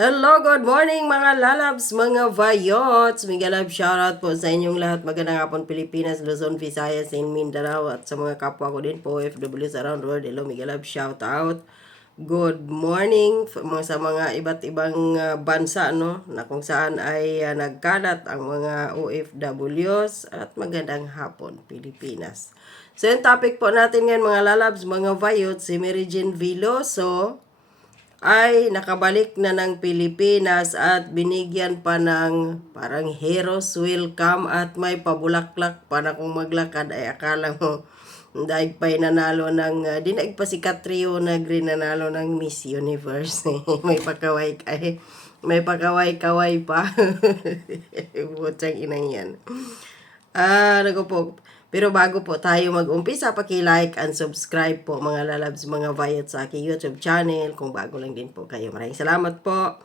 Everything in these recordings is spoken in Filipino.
Hello, good morning mga lalabs, mga vayots. Mega love shoutout po sa inyong lahat. Magandang hapon Pilipinas, Luzon, Visayas, and Mindanao. At sa mga kapwa ko din po, FWs around the world. Hello, mega love shoutout. Good morning mga sa mga iba't ibang ah, bansa no na kung saan ay ah, nagkalat ang mga OFWs at magandang hapon Pilipinas. So yung topic po natin ngayon mga lalabs, mga vayots, si Mary Jane Villoso ay nakabalik na ng Pilipinas at binigyan pa ng parang heroes welcome at may pabulaklak pa na kung maglakad ay akala mo daig pa'y nanalo ng, uh, dinaig pa si Catriona Green nanalo ng Miss Universe. may pakaway kay may pakaway-kaway pa. Butang inang yan. Ah, nago po. Pero bago po tayo mag-umpisa, paki-like and subscribe po mga lalabs, mga vayat sa aking YouTube channel. Kung bago lang din po kayo. Maraming salamat po.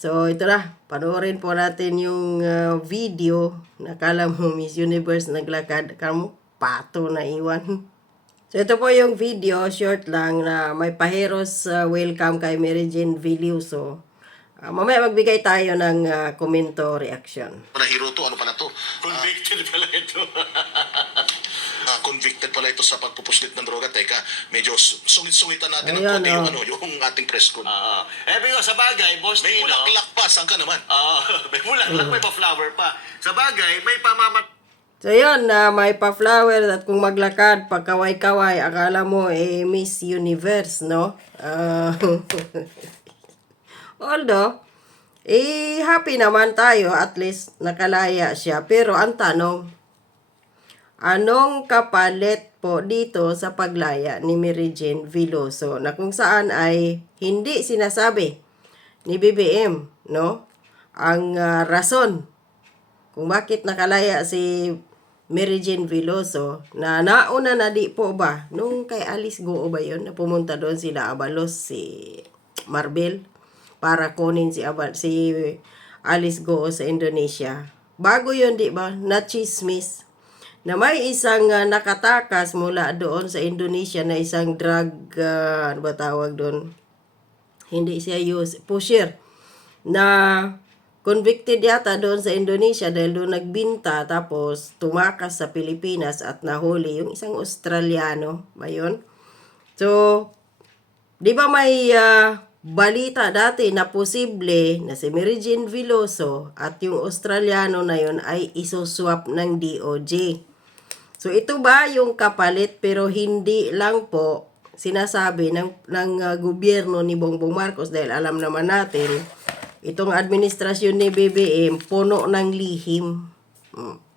So, ito na. Panoorin po natin yung ah, video. Nakala mo Miss Universe naglakad. Akala pato na iwan. So, ito po yung video, short lang, na may paheros ah, welcome kay Mary Jane Villuso. Ah, mamaya magbigay tayo ng ah, komento, reaction. na hero to, ano pa na to? Convicted pala ito. Ah, convicted pala ito sa pagpupuslit ng droga. Teka, medyo su- sungit-sungitan natin ng Ayan, konti yung, ano, yung ating press con. Oo. eh, bigo, sa bagay, boss May Tino. bulaklak pa, saan ka naman? Oo, may bulaklak, may pa-flower pa. Sa bagay, may pamamat... So, yun, na may pa-flower at kung maglakad, pagkaway-kaway, akala mo, eh, Miss Universe, no? Ah, although, eh, happy naman tayo, at least nakalaya siya. Pero ang tanong, anong kapalit po dito sa paglaya ni Mary Jane Villoso na kung saan ay hindi sinasabi ni BBM, no? Ang ah, rason kung bakit nakalaya si Mary Jane Veloso na nauna na di po ba nung kay Alice Goo ba yun na pumunta doon sila Abalos si Marbel para kunin si Abal si Alice Goo sa Indonesia. Bago yun di ba? Na chismis na may isang ah, nakatakas mula doon sa Indonesia na isang drug ah, ano ba tawag doon? Hindi siya use pusher. Na convicted yata doon sa Indonesia dahil doon nagbinta tapos tumakas sa Pilipinas at nahuli yung isang Australiano. Ba yun? So, di ba may ah, balita dati na posible na si Mary Jane Veloso at yung Australiano na yun ay isuswap ng DOJ. So ito ba yung kapalit pero hindi lang po sinasabi ng ng uh, gobyerno ni Bongbong Marcos dahil alam naman natin itong administrasyon ni BBM puno ng lihim. Mm.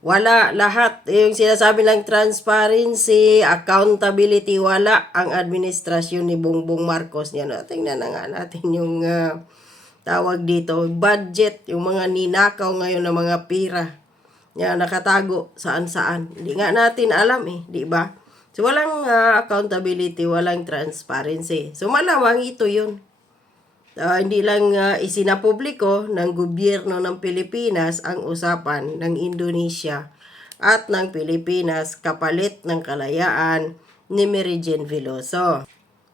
Wala lahat yung sinasabi ng transparency, accountability wala ang administrasyon ni Bongbong Marcos niya. No, tingnan na nga natin yung uh, tawag dito, budget, yung mga ninakaw ngayon ng mga pira niya nakatago saan-saan. Hindi nga natin alam eh, di ba? So walang ah, accountability, walang transparency. So malamang ito yun. Ah, hindi lang uh, isinapubliko ng gobyerno ng Pilipinas ang usapan ng Indonesia at ng Pilipinas kapalit ng kalayaan ni Mary Jane Veloso.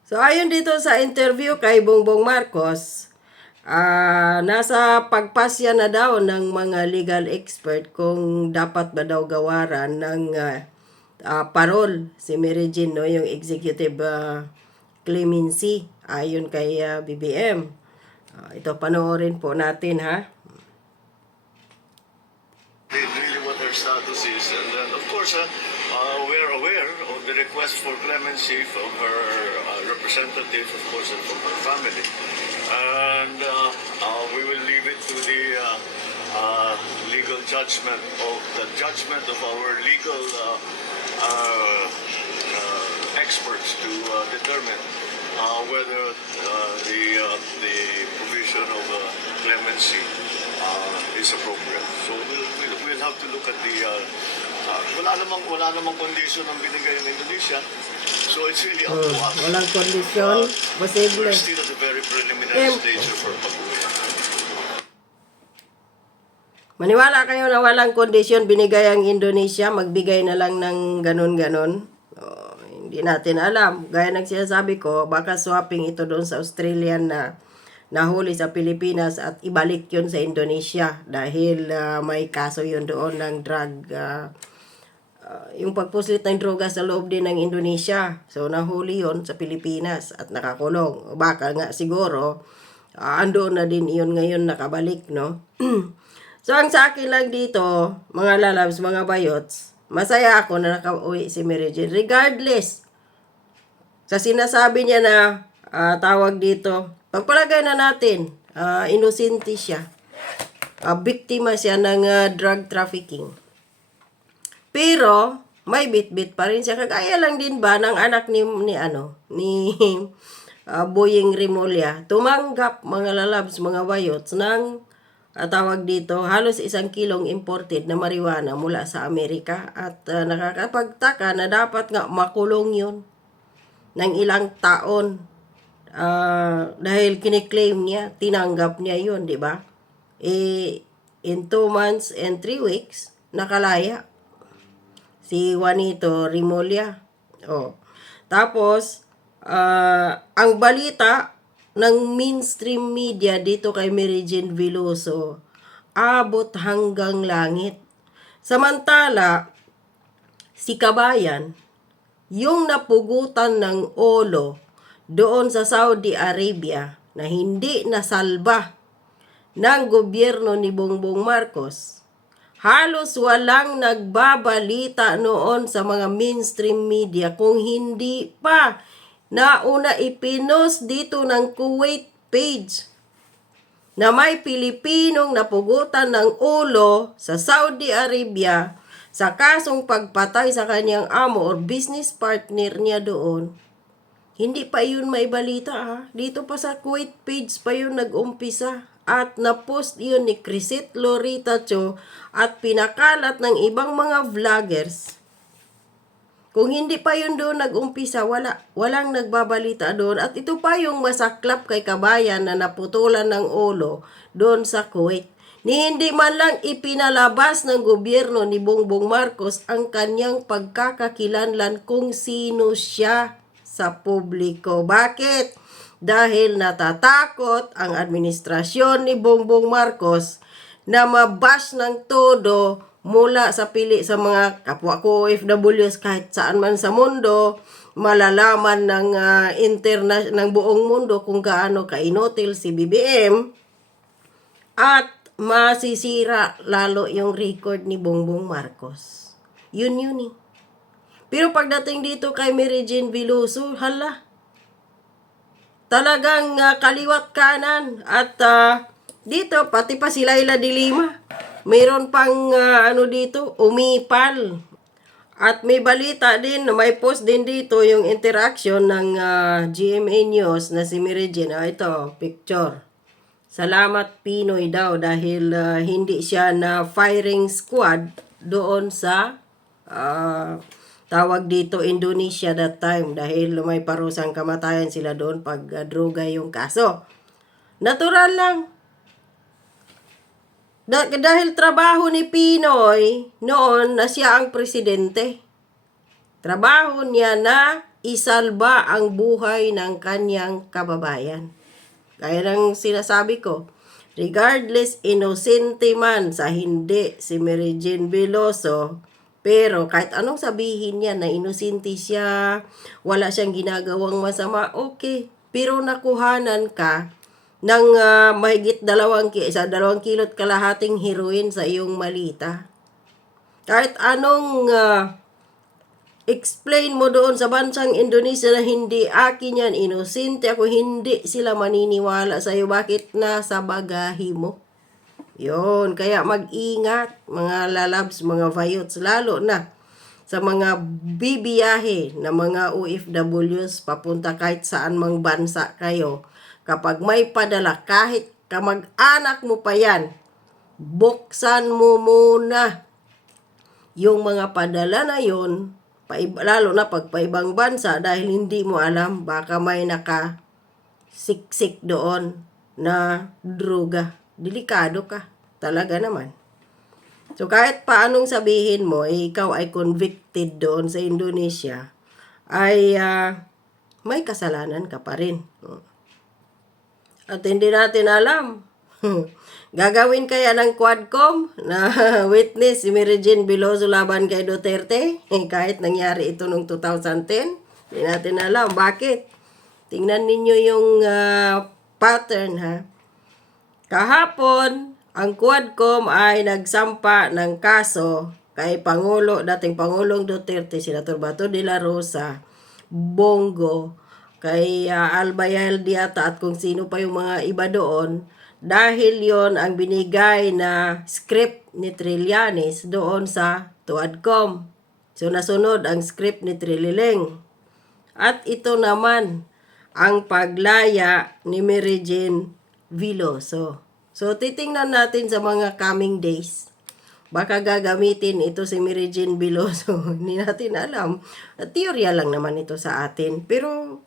So ayon dito sa interview kay Bongbong Marcos, ah nasa pagpasya na daw ng mga legal expert kung dapat ba daw gawaran ng ah, ah, parol si Mary Jane, no, yung executive ah, clemency ayon kay ah, BBM. Ah, ito panoorin po natin ha. really what her status is. And then, of course, uh, uh, we're aware of the request for clemency from her uh, representative, of course, and from her family. And uh, uh, we will leave it to the uh, uh, legal judgment of the judgment of our legal uh, uh, uh, experts to uh, determine uh, whether uh, the uh, the provision of uh, clemency uh, is appropriate. So we'll, we'll, we'll have to look at the uh, uh, wala namang wala namang condition ang binigay ng Indonesia. So it's really up to Hmm, us. walang kondisyon, posible. We're still at a very preliminary Em- stage of our. Maniwala kayo na walang kondisyon binigay ang Indonesia, magbigay na lang ng ganon-ganon. Oh, hindi natin alam. Gaya ng sinasabi ko, baka swapping ito doon sa Australian na nahuli sa Pilipinas at ibalik yun sa Indonesia dahil ah, may kaso yun doon ng drug ah, ah, yung pagpuslit ng droga sa loob din ng Indonesia. So nahuli yon sa Pilipinas at nakakulong. Baka nga siguro ah, ando na din iyon ngayon nakabalik, no? so ang sa akin lang dito, mga lalabs, mga bayots, masaya ako na nakauwi si Mary Jane. Regardless, sa sinasabi niya na ah, tawag dito, pagpalagay na natin, ah, inosente siya. Ah, biktima siya ng ah, drug trafficking. Pero, may bit-bit pa rin siya. Kagaya lang din ba ng anak ni, ni ano, ni ah, Boying Rimulya. Tumanggap mga lalabs, mga bayots ng ah, tawag dito, halos isang kilong imported na marijuana mula sa Amerika. At ah, nakakapagtaka na dapat nga makulong yun ng ilang taon. Ah, dahil kiniklaim niya, tinanggap niya yun, di ba? Eh, in two months and three weeks, nakalaya si Juanito Rimulya. Oh. Tapos, ah, ang balita ng mainstream media dito kay Mary Jane Veloso, abot hanggang langit. Samantala, si Kabayan, yung napugutan ng olo doon sa Saudi Arabia na hindi nasalba ng gobyerno ni Bongbong Marcos, halos walang nagbabalita noon sa mga mainstream media kung hindi pa nauna ipinos dito ng Kuwait page na may Pilipinong napugutan ng ulo sa Saudi Arabia sa kasong pagpatay sa kanyang amo or business partner niya doon. Hindi pa yun may balita ha. Dito pa sa Kuwait page pa yun nag-umpisa. At na-post yun ni Crisit Lorita Cho at pinakalat ng ibang mga vloggers. Kung hindi pa yun doon nag-umpisa, wala, walang nagbabalita doon. At ito pa yung masaklap kay kabayan na naputulan ng ulo doon sa Kuwait. Ni hindi man lang ipinalabas ng gobyerno ni Bongbong Marcos ang kanyang pagkakakilanlan kung sino siya sa publiko. Bakit? Dahil natatakot ang administrasyon ni Bongbong Marcos na mabash ng todo mula sa pili sa mga kapwa ko OFWs kahit saan man sa mundo malalaman ng ah, interna- ng buong mundo kung gaano kainotil si BBM at masisira lalo yung record ni Bongbong Marcos. Yun yun eh. Pero pagdating dito kay Mary Jane Veloso, hala, talagang ah, kaliwat kanan at ah, dito pati pa si Laila de Lima mayroon pang ah, ano dito umipal at may balita din may post din dito yung interaction ng ah, GMA News na si Mary Jane Ah, ito picture Salamat Pinoy daw dahil ah, hindi siya na firing squad doon sa ah, tawag dito Indonesia that time dahil may parusang kamatayan sila doon pag ah, droga yung kaso. Natural lang. Da- dahil trabaho ni Pinoy noon na siya ang presidente. Trabaho niya na isalba ang buhay ng kanyang kababayan. Gaya ng sinasabi ko, regardless inosente man sa hindi si Mary Jane Veloso, pero kahit anong sabihin niya na inosente siya, wala siyang ginagawang masama, okay. Pero nakuhanan ka ng ah, mahigit dalawang, sa dalawang kilot kalahating heroin sa iyong malita. Kahit anong ah, explain mo doon sa bansang Indonesia na hindi akin yan, inosente ako, hindi sila maniniwala sa iyo. Bakit nasa bagahe mo? Yon, kaya mag-ingat mga lalabs, mga vayots, lalo na sa mga bibiyahe na mga OFWs papunta kahit saan mang bansa kayo. Kapag may padala, kahit kamag-anak mo pa yan, buksan mo muna yung mga padala na yon lalo na pag paibang bansa dahil hindi mo alam baka may naka siksik doon na droga. Delikado ka. Talaga naman. So kahit paanong sabihin mo, eh, ikaw ay convicted doon sa Indonesia, ay ah, may kasalanan ka pa rin. At hindi natin alam. Gagawin kaya ng Quadcom na witness si Mary Jane Biloso laban kay Duterte kahit nangyari ito noong 2010. Hindi natin alam. Bakit? Tingnan ninyo yung ah, pattern ha. Kahapon, ang Quadcom ay nagsampa ng kaso kay Pangulo, dating Pangulong Duterte, Senator Bato de la Rosa, Bongo, kay uh, Albayel Diata at kung sino pa yung mga iba doon dahil yon ang binigay na script ni Trillanes doon sa Tuadcom. So nasunod ang script ni Trilileng. At ito naman ang paglaya ni Mary Jane Viloso. So titingnan natin sa mga coming days. Baka gagamitin ito si Mary Jane Viloso. Hindi natin alam. Teorya lang naman ito sa atin. Pero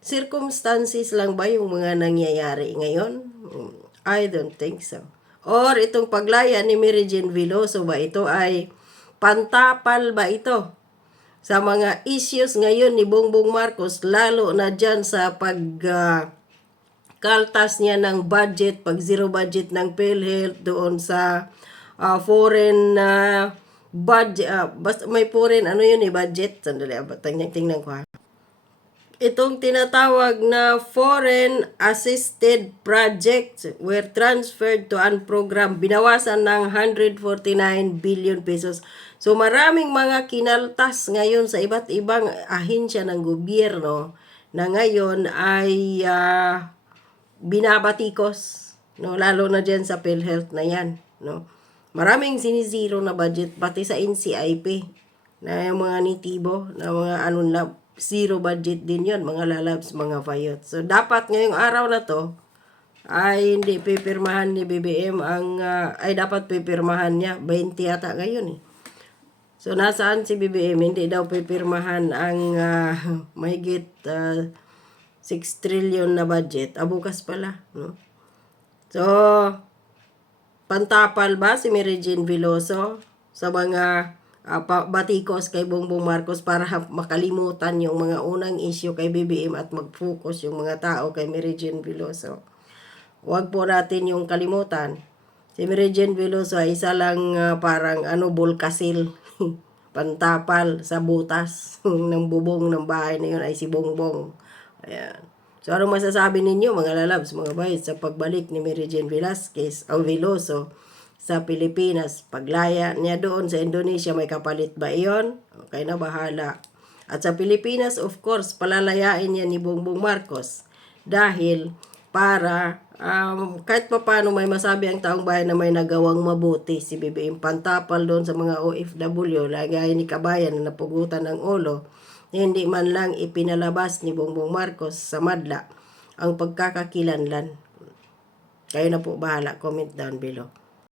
circumstances lang ba yung mga nangyayari ngayon? Hmm, I don't think so. Or itong paglaya ni Mary Jane Veloso ba ito ay pantapal ba ito? Sa mga issues ngayon ni Bongbong Marcos, lalo na dyan sa pag ah, kaltas niya ng budget, pag zero budget ng PhilHealth doon sa ah, foreign budget, ah, basta may foreign, ano yun eh, budget, sandali, tingnan, tingnan ko ha itong tinatawag na foreign assisted projects were transferred to an binawasan ng 149 billion pesos. So maraming mga kinaltas ngayon sa iba't ibang ahensya ng gobyerno na ngayon ay ah, binabatikos no? Lalo na diyan sa PhilHealth na yan no? Maraming sinizero na budget pati sa NCIP na yung mga nitibo na mga ano na zero budget din yon mga lalabs mga fayot so dapat ngayong araw na to ay hindi pipirmahan ni BBM ang ah, ay dapat pipirmahan niya 20 yata ngayon eh So nasaan si BBM? Hindi daw pipirmahan ang ah, mahigit ah, 6 trillion na budget. Ah, bukas pala. No? So, pantapal ba si Mary Jane Veloso sa mga pa- batikos kay Bongbong Marcos para makalimutan yung mga unang issue kay BBM at mag-focus yung mga tao kay Jane Veloso? Huwag po natin yung kalimutan. Si Jane Veloso ay isa lang ah, parang ano, bulkasil. Pantapal sa butas ng bubong ng bahay na yun ay si Bongbong. Ayan. So, anong masasabi ninyo mga lalabs, mga bayit, sa pagbalik ni Jane Velasquez o Veloso sa Pilipinas? Paglaya niya doon sa Indonesia, may kapalit ba iyon? Okay na, bahala. At sa Pilipinas, of course, palalayain niya ni Bongbong Marcos dahil para um, kahit pa paano may masabi ang taong bayan na may nagawang mabuti si BBM Pantapal doon sa mga OFW lagay ni Kabayan na napugutan ng ulo hindi man lang ipinalabas ni Bongbong Marcos sa madla ang pagkakakilanlan. Kayo na po bahala. Comment down below.